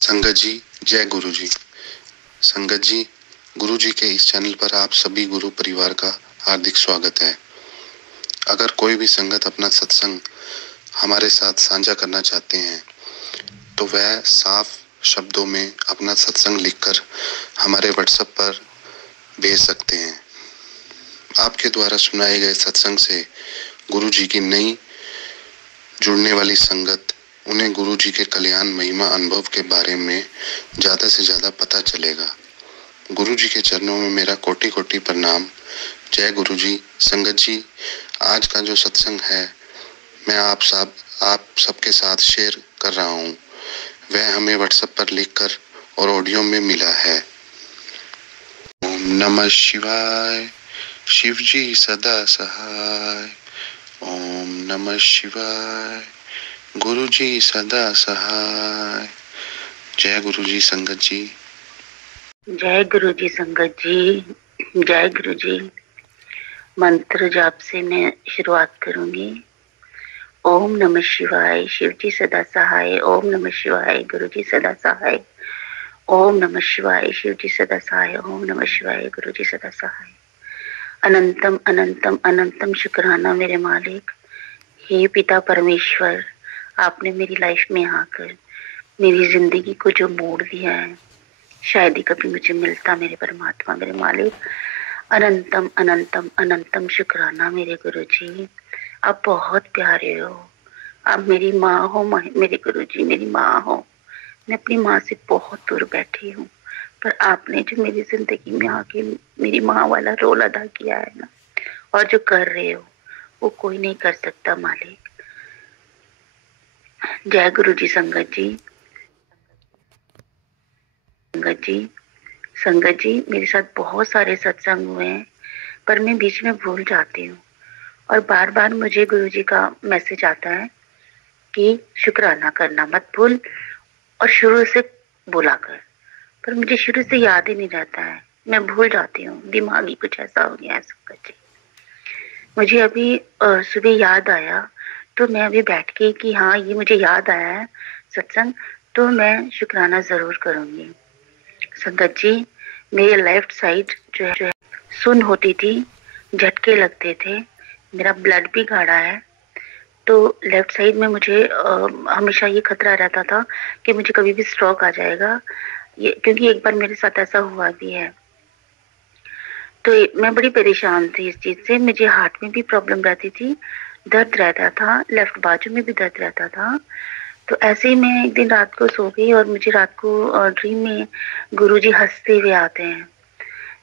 संगत जी, जय गुरु जी। संगत जी, गुरु जी के इस चैनल पर आप सभी गुरु परिवार का हार्दिक स्वागत है। अगर कोई भी संगत अपना सत्संग हमारे साथ साझा करना चाहते हैं तो वह साफ शब्दों में अपना सत्संग लिखकर हमारे व्हाट्सएप पर भेज सकते हैं। आपके द्वारा सुनाए गए सत्संग से गुरु जी की नई जुड़ने वाली संगत उन्हें गुरु जी के कल्याण महिमा अनुभव के बारे में ज़्यादा से ज़्यादा पता चलेगा। गुरु जी के चरणों में मेरा कोटि कोटि प्रणाम। जय गुरु जी। संगत जी, आज का जो सत्संग है मैं आप सबके साथ शेयर कर रहा हूँ। वह हमें व्हाट्सएप पर लिखकर और ऑडियो में मिला है। ओम नमः शिवाय, शिव जी सदा सहाय। ओम नमः शिवाय, गुरु जी सदा सहाय। जय गुरु जी। संगत जी, जय गुरु जी। संगत जी, जय गुरु जी। मंत्र जाप से मैं शुरुआत करूंगी। ओम नमः शिवाय, शिव जी सदा सहाय। ओम नमः शिवाय, गुरु जी सदा सहाय। ओम नमः शिवाय, शिव जी सदा सहाय। ओम नमः शिवाय, गुरु जी सदा सहाय। अनंतम अनंतम अनंतम शुक्राना मेरे मालिक। हे पिता परमेश्वर, आपने मेरी लाइफ में आकर मेरी जिंदगी को जो मोड़ दिया है, शायद ही कभी मुझे मिलता। मेरे परमात्मा, मेरे मालिक, अनंतम अनंतम अनंतम शुक्राना मेरे गुरु जी। आप बहुत प्यारे हो। आप मेरी माँ हो, मेरे गुरु जी मेरी माँ हो। मैं अपनी माँ से बहुत दूर बैठी हूँ, पर आपने जो मेरी जिंदगी में आके मेरी माँ वाला रोल अदा किया है ना, और जो कर रहे हो वो कोई नहीं कर सकता मालिक। जय गुरु जी। संगत जी, संगत जी, संगत जी, मेरे साथ बहुत सारे सत्संग हुए हैं, पर मैं बीच में भूल जाती हूँ और बार बार मुझे गुरु जी का मैसेज आता है कि शुक्राना करना मत भूल और शुरू से बोला कर, पर मुझे शुरू से याद ही नहीं रहता है। मैं भूल जाती हूँ, दिमागी कुछ ऐसा हो गया है संगत जी। मुझे अभी सुबह याद आया, तो मैं अभी बैठ के कि हाँ ये मुझे याद आया है सत्संग, तो मैं शुक्राना जरूर करूंगी। संगत जी, मेरे लेफ्ट साइड जो है सुन्न होती थी, झटके लगते थे, मेरा ब्लड भी गाढ़ा है, तो लेफ्ट साइड में मुझे हमेशा ये खतरा रहता था कि मुझे कभी भी स्ट्रोक आ जाएगा, ये क्योंकि एक बार मेरे साथ ऐसा हुआ भी है। तो मैं बड़ी परेशान थी इस चीज से। मुझे हार्ट में भी प्रॉब्लम रहती थी, दर्द रहता था, लेफ्ट बाजू में भी दर्द रहता था। तो ऐसे ही मैं एक दिन रात को सो गई और मुझे रात को ड्रीम में गुरुजी हंसते हुए आते हैं।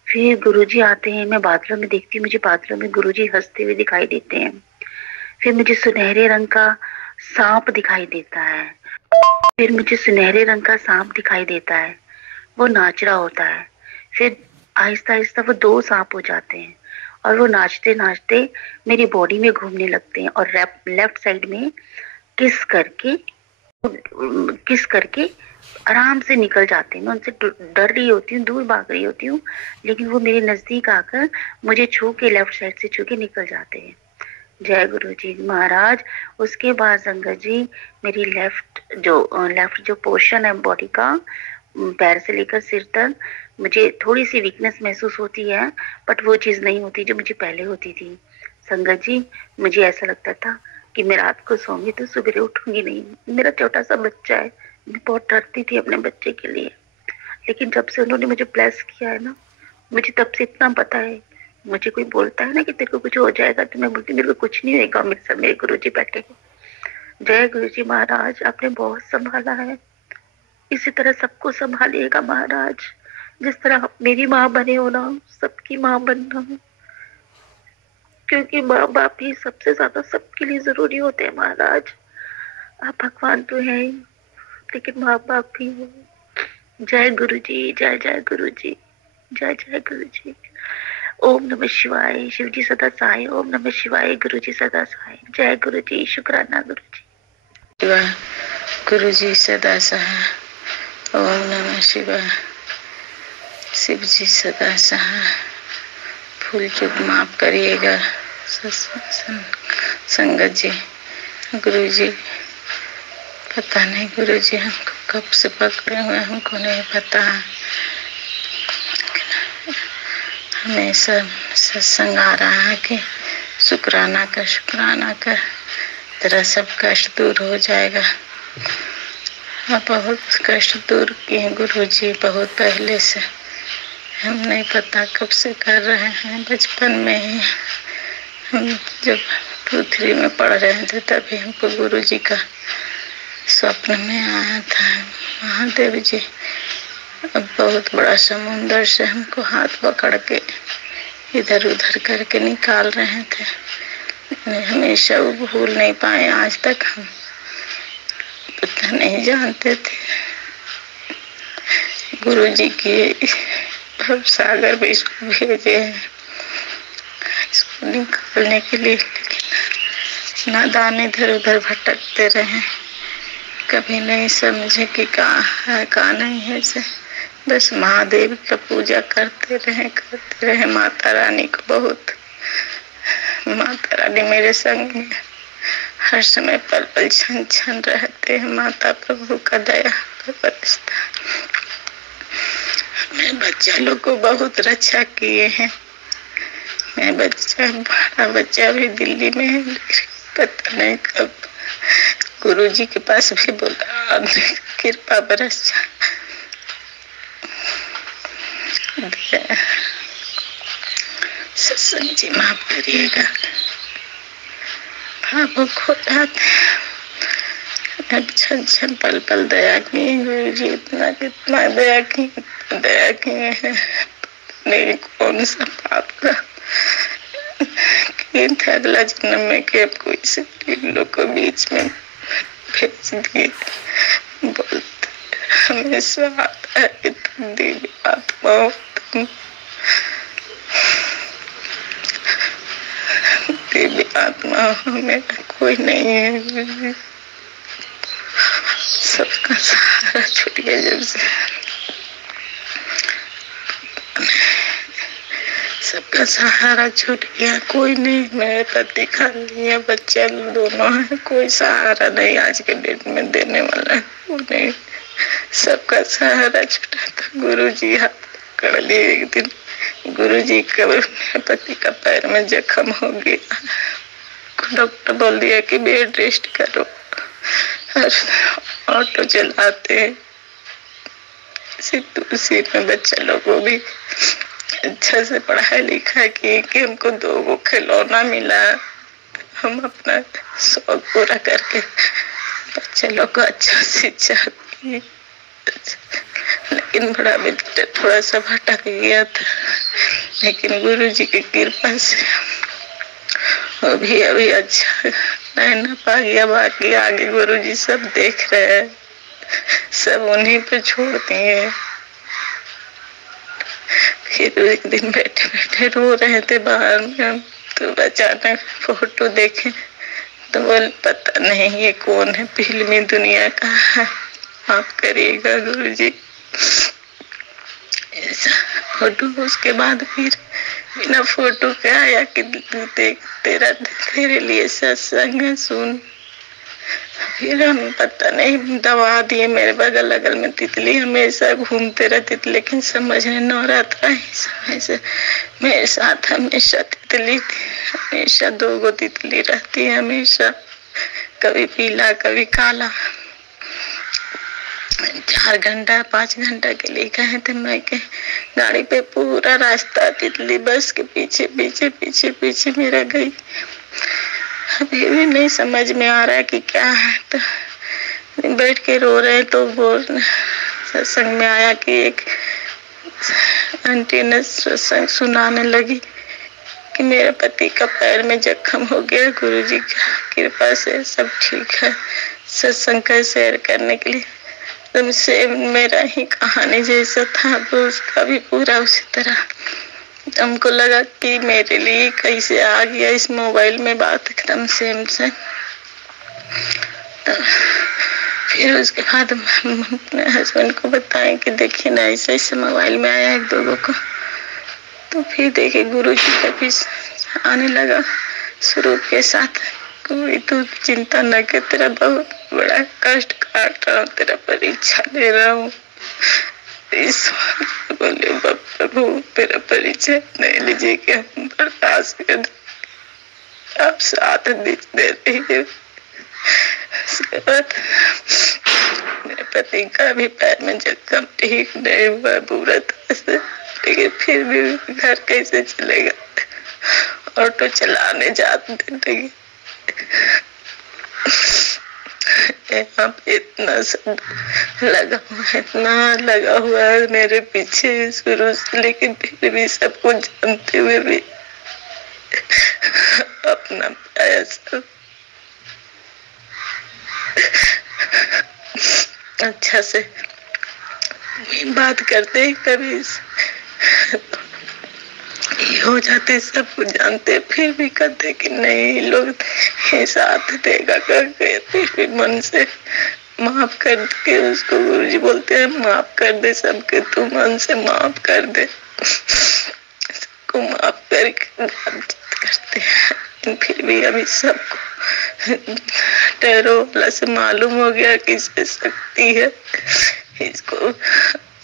फिर गुरुजी आते हैं, मैं बादलों में देखती हूँ, मुझे बादलों में गुरुजी हंसते हुए दिखाई देते हैं। फिर मुझे सुनहरे रंग का सांप दिखाई देता है। फिर मुझे सुनहरे रंग का सांप दिखाई देता है, वो नाच रहा होता है। फिर आहिस्ता आहिस्ता वो दो सांप हो जाते हैं और वो नाचते नाचते मेरी बॉडी में घूमने लगते हैं और लेफ्ट साइड में किस करके किस करके आराम से निकल जाते हैं। मैं उनसे डर रही होती हूँ, दूर भाग रही होती हूँ, लेकिन वो मेरे नजदीक आकर मुझे छू के लेफ्ट साइड से छू के निकल जाते हैं। जय गुरु जी महाराज। उसके बाद संगत जी, मेरी लेफ्ट जो पोर्शन है बॉडी का, पैर से लेकर सिर तक, मुझे थोड़ी सी वीकनेस महसूस होती है, बट वो चीज नहीं होती जो मुझे पहले होती थी। संगत जी, मुझे ऐसा लगता था कि मैं रात को सोऊंगी तो सुबह उठूंगी नहीं। मेरा छोटा सा बच्चा है, मैं बहुत डरती थी अपने बच्चे के लिए, लेकिन जब से उन्होंने मुझे ब्लेस किया है ना, मुझे तब से इतना पता है। मुझे कोई बोलता है ना कि तेरे को कुछ हो जाएगा, तो मैं बोलती मेरे को कुछ नहीं होगा, मेरे साथ मेरे गुरु जी बैठे हैं। जय गुरु जी महाराज, आपने बहुत संभाला है, इसी तरह सबको संभालिएगा महाराज। जिस तरह आप मेरी माँ बने हो ना, सबकी माँ बनना, क्योंकि माँ बाप ही सबसे ज्यादा सबके लिए जरूरी होते हैं महाराज। आप भगवान तो है ही, लेकिन माँ बाप भी हो। जय गुरु जी, जय जय गुरु जी, जय जय गुरु जी। ओम नमः शिवाय, शिव जी सदा सहाय। ओम नमः शिवाय, गुरु जी सदा सहाय। जय गुरु जी, शुक्राना गुरु जी। शिवाय, गुरु जी सदा सहाय। ओम नमः शिवाय, शिव जी सदा सहाय। भूल चूक माफ करिएगा संगत जी। गुरु जी, पता नहीं गुरु जी हमको कब से पकड़े हुए हमको नहीं पता। हमेशा सत्संग आ रहा है कि शुक्राना कर, तेरा सब कष्ट दूर हो जाएगा। और बहुत कष्ट दूर किए गुरुजी बहुत पहले से, हम नहीं पता कब से कर रहे हैं। बचपन में ही हम जब 2-3 में पढ़ रहे थे तभी हमको गुरुजी का स्वप्न में आया था। महादेव जी अब बहुत बड़ा समुंदर से हमको हाथ पकड़ के इधर उधर करके निकाल रहे थे। हमेशा वो भूल नहीं पाए आज तक। हम पता नहीं जानते थे गुरुजी के अब सागर भी इसको भेजे हैं इसको निकालने के लिए, लेकिन नादान इधर उधर भटकते रहे, कभी नहीं समझे कि कहाँ है कहाँ नहीं है से। बस महादेव का पूजा करते रहे। माता रानी को बहुत, माता रानी मेरे संग में हर समय पल पल छन छन रहते हैं। माता प्रभु का दया बरसता। मैं बच्चा लोग को बहुत रक्षा किए हैं। मैं बड़ा बच्चा भी दिल्ली में है, पता नहीं कब गुरुजी के पास भी बोला कृपा बरस सत्संग जी माफ करिएगा, भावुक हो जाते। छन छन पल पल दया किए गुरुजी, इतना कितना दया किए हैं। नहीं कौन सा पाप का किए थे अगला जन्म में कि आपको इसे लोग को बीच में भेज दिए। बोलते हमेशा आता है कि तुम दिव्य आत्मा हो, तुम दिव्य आत्मा हो, मेरा कोई नहीं है। सबका सहारा छूट गया जब से, सबका सहारा छूट गया। कोई नहीं, मेरे पति खाली है, बच्चे दोनों हैं, कोई सहारा नहीं आज के डेट में देने वाला है, वो नहीं। सबका सहारा छूटा था। गुरुजी हाथ पकड़ लिए एक दिन। गुरुजी का मेरे पति का पैर में जख्म हो गया, डॉक्टर बोल दिया कि बेड रेस्ट करो। ऑटो चलाते हैं, उसी में बच्चा लोगों को भी अच्छा से पढ़ाई लिखा किए कि हमको 2 खिलौना मिला। हम अपना शौक पूरा करके बच्चे लोग को अच्छा शिक्षा दिए। लेकिन बड़ा बेटा थोड़ा सा भटक गया था, लेकिन गुरुजी की कृपा से वो भी अभी अच्छा रहना पा गया। बाकी आगे गुरुजी सब देख रहे हैं, सब उन्हीं पे छोड़ दिए। फिर एक दिन बैठे बैठे रो रहे थे बाहर में हम, तो अचानक फोटो देखे तो बोल पता नहीं ये कौन है, फिल्मी दुनिया का है, माफ करिएगा गुरुजी। ऐसा फोटो उसके बाद फिर बिना फोटो के आया कि देख तेरे लिए सत्संग है, सुन। फिर हम पता नहीं दवा दिए। मेरे बगल अगल में तितली हमेशा घूमते रहती थी, लेकिन समझ में नवरात्रा ही समय से मेरे साथ हमेशा तितली थी। हमेशा 2 तितली रहती है हमेशा, कभी पीला कभी काला। 4 घंटा 5 घंटा के लिए गए थे मैं के गाड़ी पे, पूरा रास्ता तितली बस के पीछे पीछे पीछे पीछे मेरा गई। अभी भी नहीं समझ में आ रहा है कि क्या है। तो बैठ के रो रहे तो वो सत्संग में आया कि एक आंटी ने सत्संग सुनाने लगी कि मेरे पति का पैर में जख्म हो गया, गुरुजी की कृपा से सब ठीक है। सत्संग का शेयर करने के लिए तुमसे मेरा ही कहानी जैसा था, वो उसका भी पूरा उसी तरह। हमको लगा कि मेरे लिए कैसे आ गया इस मोबाइल में बात एकदम सेम से। तो फिर उसके बाद अपने हस्बैंड को बताए कि देखिए ना ऐसे ऐसे मोबाइल में आया 1-2 को। तो फिर देखे गुरुजी का भी आने लगा स्वरूप के साथ। कोई तो चिंता न कर, तेरा बहुत बड़ा कष्ट काट रहा हूँ, तेरा परीक्षा ले रहा हूँ। इस बोले प्रभु मेरा परिचय नहीं लीजिए कि हम बर्दाश्त कर, आप साथ दे रही है। उसके बाद मेरे पति का भी पैर में जख्म ठीक नहीं हुआ पूरा तरह से, लेकिन फिर भी घर कैसे चलेगा, ऑटो चलाने जाते लगे। यहाँ पे इतना सब लगा हुआ है, इतना लगा हुआ है मेरे पीछे शुरू से, लेकिन फिर भी सब कुछ जानते हुए भी अपना ऐसा अच्छा से बात करते ही कभी ये हो जाते, सब कुछ जानते, फिर भी कहते कि नहीं लोग साथ देगा करके, फिर भी मन से माफ कर के उसको गुरुजी बोलते हैं माफ कर दे सबके, तू मन से माफ कर दे, सबको माफ करके बातचीत करते हैं। फिर भी अभी सबको टैरो वाला से मालूम हो गया कि इससे शक्ति है, इसको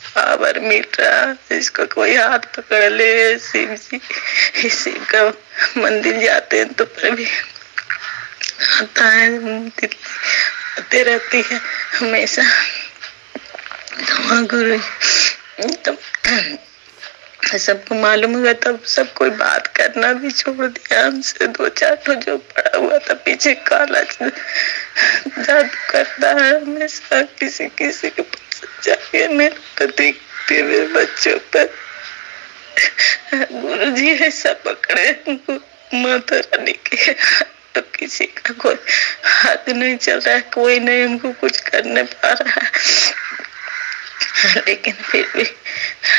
पावर मिल रहा, इसको कोई हाथ पकड़ ले, शिव जी शिव का मंदिर जाते हैं तो पर भी आता है, आते रहती है हमेशा। तो गुरु तो सबको मालूम हुआ, तब सब कोई बात करना भी छोड़ दिया हमसे। 2-4 ठो जो पड़ा हुआ था पीछे काला जादू करता है हमेशा, किसी किसी के पास जाके मेरे पति मेरे बच्चों पर गुरुजी ऐसा पकड़े माता रानी के, तो किसी का कोई हाथ नहीं चल रहा है, कोई नहीं हमको कुछ करने पा रहा है, लेकिन फिर भी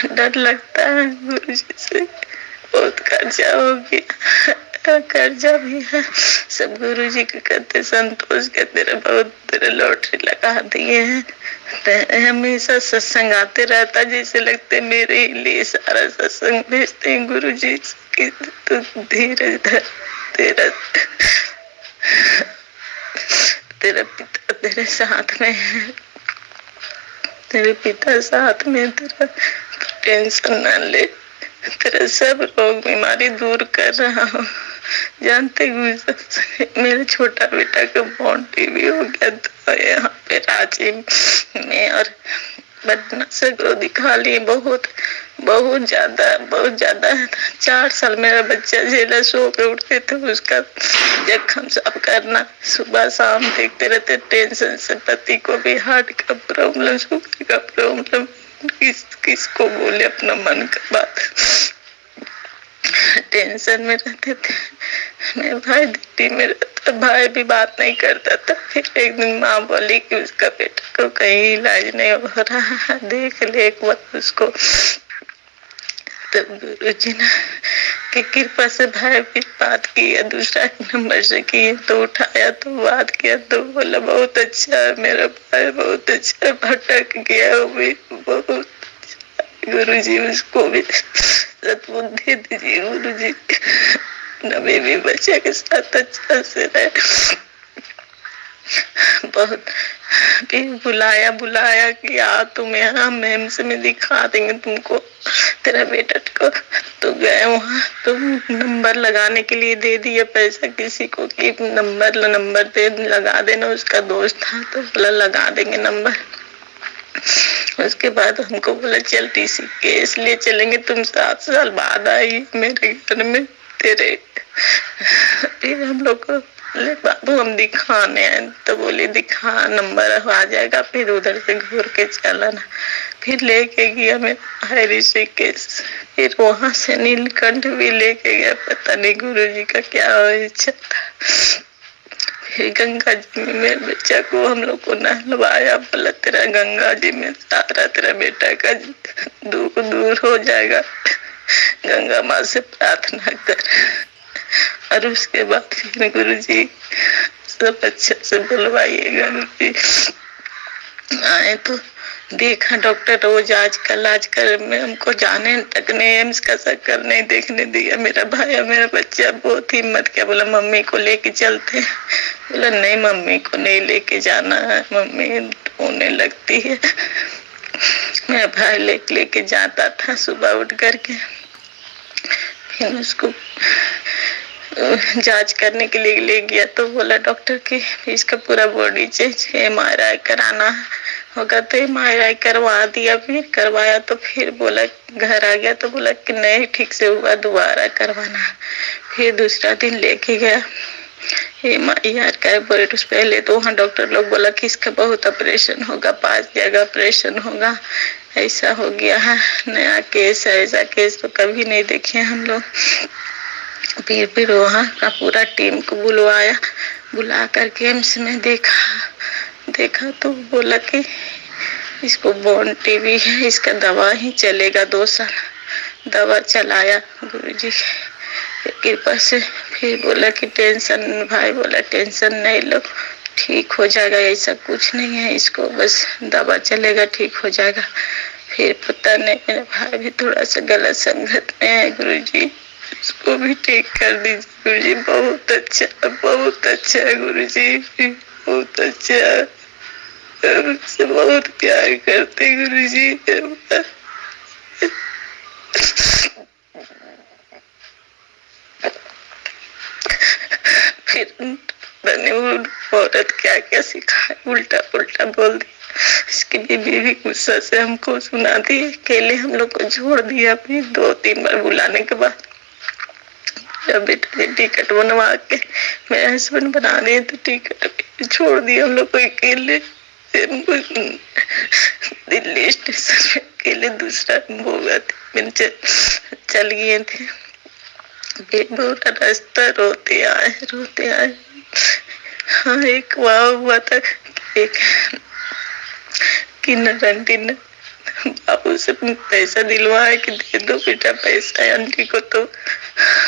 डर लगता है गुरुजी से। बहुत कर्जा हो गया, कर्जा भी है। सब गुरुजी के कहते संतोष के तेरे बहुत तेरे लॉटरी लगा दिए हैं, हमेशा सत्संग आते रहता, जैसे लगते मेरे ही लिए सारा सत्संग भेजते हैं गुरुजी की। तो धीरे धीरे तेरा पिता तेरे साथ में है, तेरे पिता साथ में, तेरा टेंशन ना ले, तेरा सब रोग बीमारी दूर कर रहा हूँ। जानते हुए मेरे छोटा बेटा का बॉन्ड टीवी हो गया था यहाँ पे रांची में, और पटना से को दिखा लिए, बहुत ज्यादा 4 साल मेरा बच्चा झेला, सो के उठते थे उसका जख्म साफ करना, सुबह शाम देखते रहते, टेंशन से पति को भी हार्ट का प्रॉब्लम, शुगर का प्रॉब्लम, किसको बोले अपना मन का बात, टेंशन में रहते थे। मेरे भाई दिल्ली में रहता, भाई भी बात नहीं करता था। फिर एक दिन माँ बोली कि उसका बेटा को कहीं इलाज नहीं हो रहा है, देख ले एक बार उसको। तब गुरुजी ने की कृपा से भाई भी बात किया, दूसरा नंबर से किए तो उठाया, तो बात किया तो बोला बहुत अच्छा है मेरा भाई, बहुत अच्छा, भटक गया वो भी बहुत अच्छा। गुरुजी उसको भी सद्बुद्धि दीजिए गुरुजी, नबी भी बच्चे के साथ अच्छा से रहे। बहुत फिर बुलाया कि आ तुम यहाँ मेम्स में दिखा देंगे तुमको तेरा बेटा को। तो गए वहाँ, तो नंबर लगाने के लिए दे दिया पैसा किसी को कि नंबर दे लगा देना, उसका दोस्त था तो बोला लगा देंगे नंबर। उसके बाद हमको बोला चल टीसी केस ले चलेंगे, तुम 7 साल बाद आई मेरे घर में तेरे। फिर हम लोग को बोले बाबू हम दिखाने आए, तो बोले दिखा नंबर आ जाएगा, फिर उधर से घूर के चलाना। फिर लेके गया मेरा भाई ऋषिकेश, फिर वहां से नीलकंठ भी लेके गया, पता नहीं गुरुजी का क्या इच्छा था। फिर गंगा जी में मेरे बच्चा को हम लोग को नहलवाया, बोला तेरा गंगा जी में सारा तेरा बेटा का दुख दूर हो जाएगा, गंगा माँ से प्रार्थना कर। और उसके बाद फिर गुरुजी सब अच्छे से बुलवाइएगा। गुरुजी आए तो देखा डॉक्टर रोज आजकल में हमको जाने तक नहीं, एम्स का चक्कर नहीं देखने दिया। मेरा भाई और मेरा बच्चा बहुत हिम्मत किया, बोला मम्मी को लेके चलते। बोला नहीं मम्मी को नहीं लेके जाना है, मम्मी रोने लगती है। मेरा भाई लेके जाता था सुबह उठ करके, फिर उसको जांच करने के लिए ले गया तो बोला डॉक्टर कि इसका पूरा बॉडी चेंज MRI कराना होगा, तो MRI करवा दिया। फिर करवाया तो फिर बोला, घर आ गया तो बोला कि नहीं ठीक से हुआ, दोबारा करवाना। फिर दूसरा दिन लेके गया MRI का बोले पहले तो वहाँ डॉक्टर लोग बोला कि इसका बहुत ऑपरेशन होगा, 5 जगह ऑपरेशन होगा, ऐसा हो गया है, नया केस है, ऐसा केस तो कभी नहीं देखे हम लोग। फिर वहाँ का पूरा टीम को बुलवाया, बुला करके एम्स में देखा तो बोला कि इसको बोन टीबी है, इसका दवा ही चलेगा 2 साल। दवा चलाया गुरुजी की कृपा से। फिर बोला कि टेंशन, भाई बोला टेंशन नहीं लो, ठीक हो जाएगा, ऐसा कुछ नहीं है, इसको बस दवा चलेगा, ठीक हो जाएगा। फिर पता नहीं मेरा भाई भी थोड़ा सा गलत संगत में है गुरुजी, उसको भी ठीक कर दीजिए गुरुजी। बहुत अच्छा है गुरुजी, बहुत अच्छा, मुझसे बहुत प्यार करते गुरुजी। फिर औरत क्या क्या सिखाए, उल्टा पुल्टा बोल दिया। इसकी बीवी भी गुस्सा से हमको सुना दी, अकेले हम लोग को छोड़ दिया। अपनी 2-3 बार बुलाने के बाद बेटा टिकट बनवा के मेरे हस्बैंड बना दिए, तो टिकट छोड़ दिया हम लोग को अकेले। दिल्ली स्टेशन पे अकेले दूसरा चल गए थे। बहुत रास्ता रोते आए। हाँ एक वहाँ हुआ था, एक किन्नर आंटी ने बाबू से पैसा दिलवाया कि दे दो बेटा पैसा आंटी को, तो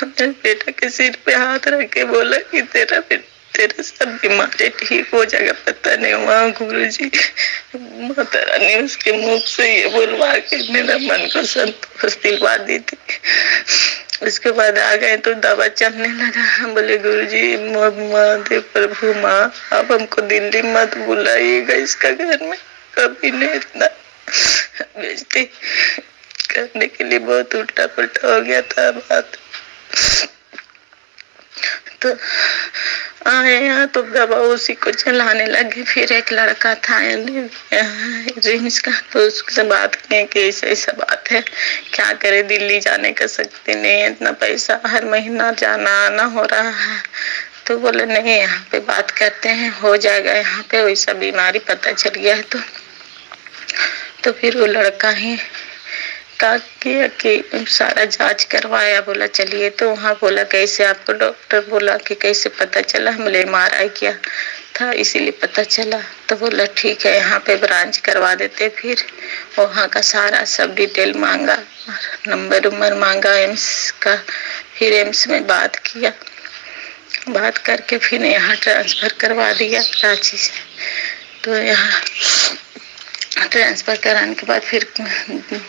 मेरे बेटा के सिर पे हाथ रख के बोला कि तेरा सब बीमारी ठीक हो जाएगा। पता नहीं वहाँ गुरुजी माता रानी उसके मुख से ये बोलवा के मेरा मन को संतोष दिलवा दी थी। उसके बाद आ गए तो दवा चलने लगा। हम बोले गुरुजी महादेव प्रभु माँ अब हमको दिल्ली मत बुलाइएगा, इसका घर में कभी नहीं इतना बेइज्जती करने के लिए बहुत उल्टा पुल्टा हो गया था बात। तो आए यहाँ तो दवा उसी को चलाने लगे। फिर एक लड़का था रिम्स का, तो उससे बात किए कि ऐसा बात है, क्या करे, दिल्ली जाने का शक्ति नहीं है, इतना पैसा हर महीना जाना आना हो रहा है। तो बोले नहीं यहाँ पे बात करते हैं, हो जाएगा यहाँ पे, वैसा बीमारी पता चल गया है। तो फिर वो लड़का ही का किया कि सारा जांच करवाया। बोला चलिए, तो वहाँ बोला कैसे आपको, डॉक्टर बोला कि कैसे पता चला, हमने MRI किया था इसीलिए पता चला। तो बोला ठीक है यहाँ पे ब्रांच करवा देते। फिर वहाँ का सारा सब डिटेल मांगा, नंबर मांगा एम्स का। फिर एम्स में बात किया, बात करके फिर यहाँ ट्रांसफर करवा दिया रांची से। तो यहाँ ट्रांसफर कराने के बाद फिर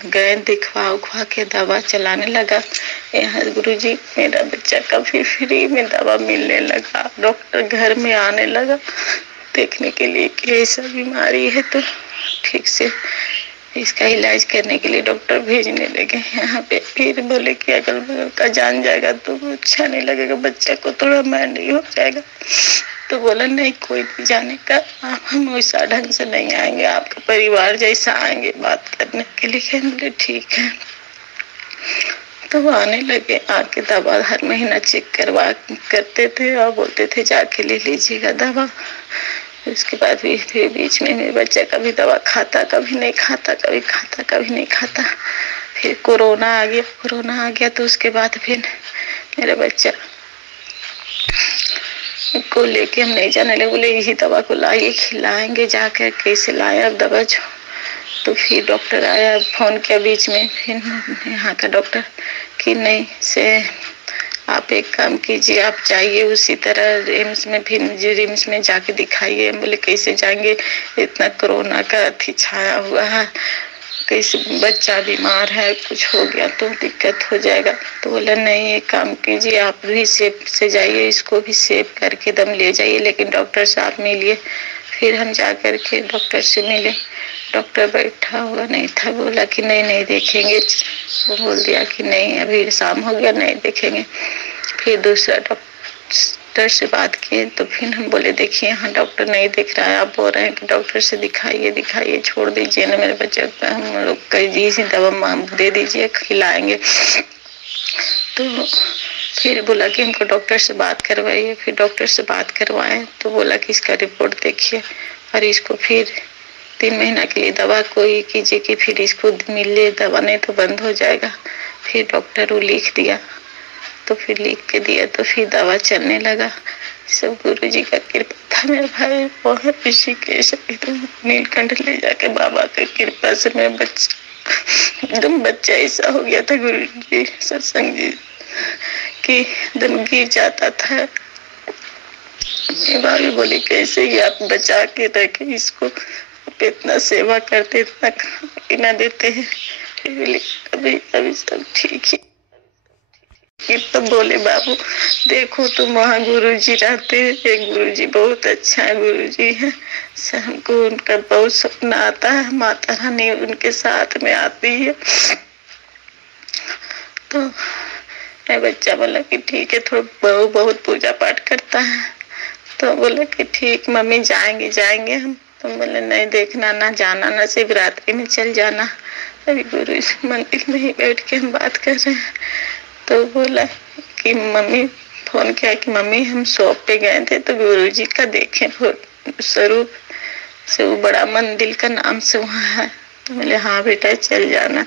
गए, दिखवा के दवा चलाने लगा। यहाँ गुरुजी मेरा बच्चा काफी फ्री में दवा मिलने लगा, डॉक्टर घर में आने लगा देखने के लिए कि ऐसा बीमारी है, तो ठीक से इसका इलाज करने के लिए डॉक्टर भेजने लगे यहाँ पे। फिर बोले कि अगल बगल का जान जाएगा तो अच्छा नहीं लगेगा, बच्चा को थोड़ा मैंडी हो जाएगा। तो बोला नहीं कोई नहीं जाने का, हम वैसा ढंग से नहीं आएंगे, आपका परिवार जैसा आएंगे बात करने के लिए। बोले ठीक है। तो वो आने लगे, आके दवा हर महीना चेक करते थे और बोलते थे जाके ले लीजिएगा दवा। उसके बाद फिर बीच में मेरे बच्चा कभी दवा खाता, कभी नहीं खाता, कभी खाता कभी नहीं खाता। फिर कोरोना आ गया तो उसके बाद फिर मेरा बच्चा को लेके हम नहीं जाने लगे। बोले यही दवा को लाइए, खिलाएंगे, जाकर कैसे लाए अब दवा जो। तो फिर डॉक्टर आया, फोन किया बीच में, फिर यहाँ का डॉक्टर कि नहीं से आप एक काम कीजिए, आप जाइए उसी तरह रिम्स में, फिर मुझे रिम्स में जाके दिखाइए। बोले कैसे जाएंगे, इतना कोरोना का अथी छाया हुआ है, कैसे बच्चा बीमार है, कुछ हो गया तो दिक्कत हो जाएगा। तो बोला नहीं, एक काम कीजिए, आप भी सेफ से जाइए, इसको भी सेफ करके दम ले जाइए, लेकिन डॉक्टर से आप मिलिए। फिर हम जा कर के डॉक्टर से मिले। डॉक्टर बैठा हुआ नहीं था, बोला कि नहीं नहीं देखेंगे। वो बोल दिया कि नहीं अभी शाम हो गया, नहीं देखेंगे। फिर दूसरा डॉक्टर से बात किए तो फिर हम बोले देखिए यहाँ डॉक्टर नहीं दिख रहा है, आप बोल रहे हैं कि डॉक्टर से दिखाइए दिखाइए, छोड़ दीजिए ना मेरे बच्चे को, हम लोग कहीं सी दवा दे दीजिए, खिलाएंगे। तो फिर बोला कि हमको डॉक्टर से बात करवाइए। फिर डॉक्टर से बात करवाए तो बोला कि इसका रिपोर्ट देखिए और इसको फिर 3 महीना के लिए दवा कोई कीजिए कि फिर इसको मिले दवा, नहीं तो बंद हो जाएगा। फिर डॉक्टर वो लिख दिया, तो फिर लिख के दिया तो फिर दवा चलने लगा। सब गुरु जी का कृपा था। मेरा भाई बहुत ऋषिकेश एकदम नीलकंठ ले जाके बाबा की कृपा से मेरा बच्चा एकदम बच्चा ऐसा हो गया था गुरु जी सत्संग जी कि एकदम गिर जाता था। मेरी भाभी बोली कैसे ही आप बचा के रखे इसको, आप इतना सेवा करते, इतना खाना पीना देते हैं। अभी अभी सब ठीक है। तो बोले बाबू देखो तुम वहाँ गुरुजी रहते हैं, एक गुरुजी बहुत अच्छा है गुरुजी है, हमको उनका बहुत सपना आता है, माता रानी उनके साथ में आती है। तो मेरा बच्चा बोला कि ठीक है, थोड़ा बहू बहुत पूजा पाठ करता है। तो बोले कि ठीक मम्मी जाएंगे जाएंगे हम। तो बोले नहीं देखना ना जाना ना, शिवरात्रि में चल जाना। अभी गुरु मंदिर में ही बैठ के हम बात कर रहे हैं। तो बोला कि मम्मी फोन किया कि मम्मी हम शॉप पे गए थे तो गुरुजी का देखे स्वरूप से, वो बड़ा मंदिर का नाम से वहाँ है। तो बोले हाँ बेटा चल जाना।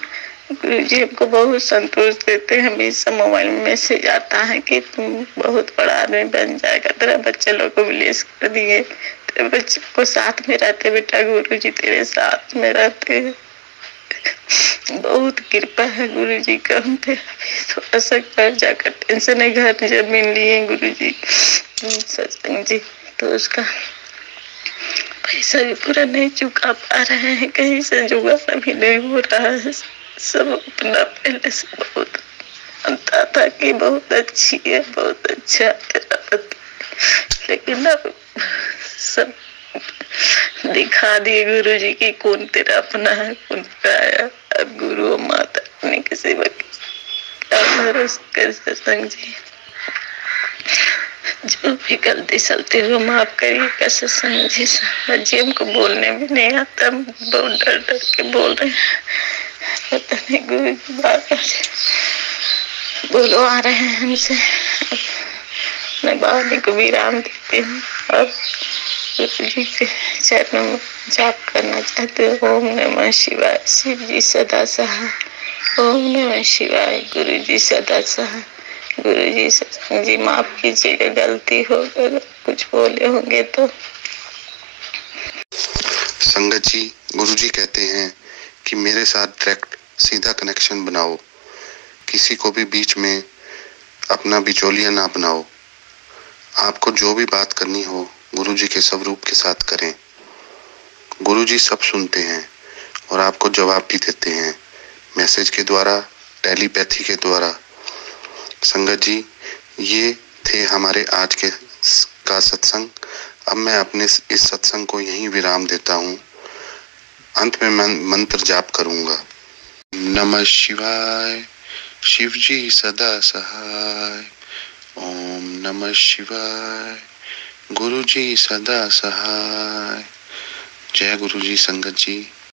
गुरुजी हमको बहुत संतोष देते हैं, हमेशा मोबाइल में मैसेज आता है कि तुम बहुत बड़ा आदमी बन जाएगा, तेरा बच्चा लोग को ब्लेस कर दिए, तेरे बच्चे को साथ में रहते बेटा, गुरुजी तेरे साथ में रहते हैं। बहुत कृपा है गुरुजी का हम पे। थोड़ा सा घर जाकर टेंशन है, घर जमीन लिए गुरुजी सत्संग जी, तो उसका पैसा भी पूरा नहीं चुका पा रहे हैं, कहीं से जुगाड़ भी नहीं हो रहा है। सब अपना पहले से बहुत मानता था कि बहुत अच्छी है, बहुत अच्छा है तेरा पति, लेकिन अब सब दिखा दिए गुरुजी की कौन तेरा अपना है कौन पराया। अब गुरु माता ने किसी क्या भरोसा कर सत्संग जी। जो भी गलती सलती हो माफ करिएगा सत्संग जी। जी हमको बोलने भी नहीं आता, बहुत डर डर के बोल रहे हैं, पता नहीं गुरु जी बाबा बोलो आ रहे हैं हमसे। मैं बाबा को विराम देती हूँ और गुरु जी के चरणों में जाप करना चाहते हो। ओम नमः शिवाय। शिव जी सदा सहाय। ओम नमः शिवाय। गुरु जी सदा सहाय। गुरु जी सत्संग जी माफ कीजिएगा, गलती हो गई कुछ बोले होंगे तो। संगत जी, गुरु जी कहते हैं कि मेरे साथ डायरेक्ट सीधा कनेक्शन बनाओ, किसी को भी बीच में अपना बिचौलिया ना बनाओ। आपको जो भी बात करनी हो गुरु जी के स्वरूप के साथ करें। गुरु जी सब सुनते हैं और आपको जवाब भी देते हैं, मैसेज के द्वारा, टेलीपैथी के द्वारा। संगत जी, ये थे हमारे आज के का सत्संग। अब मैं अपने इस सत्संग को यहीं विराम देता हूँ। अंत में मंत्र जाप करूंगा। नमः शिवाय। शिव जी सदा सहाय। ओम नमः शिवाय। गुरु जी सदा सहाय। जय गुरु जी। संगत जी।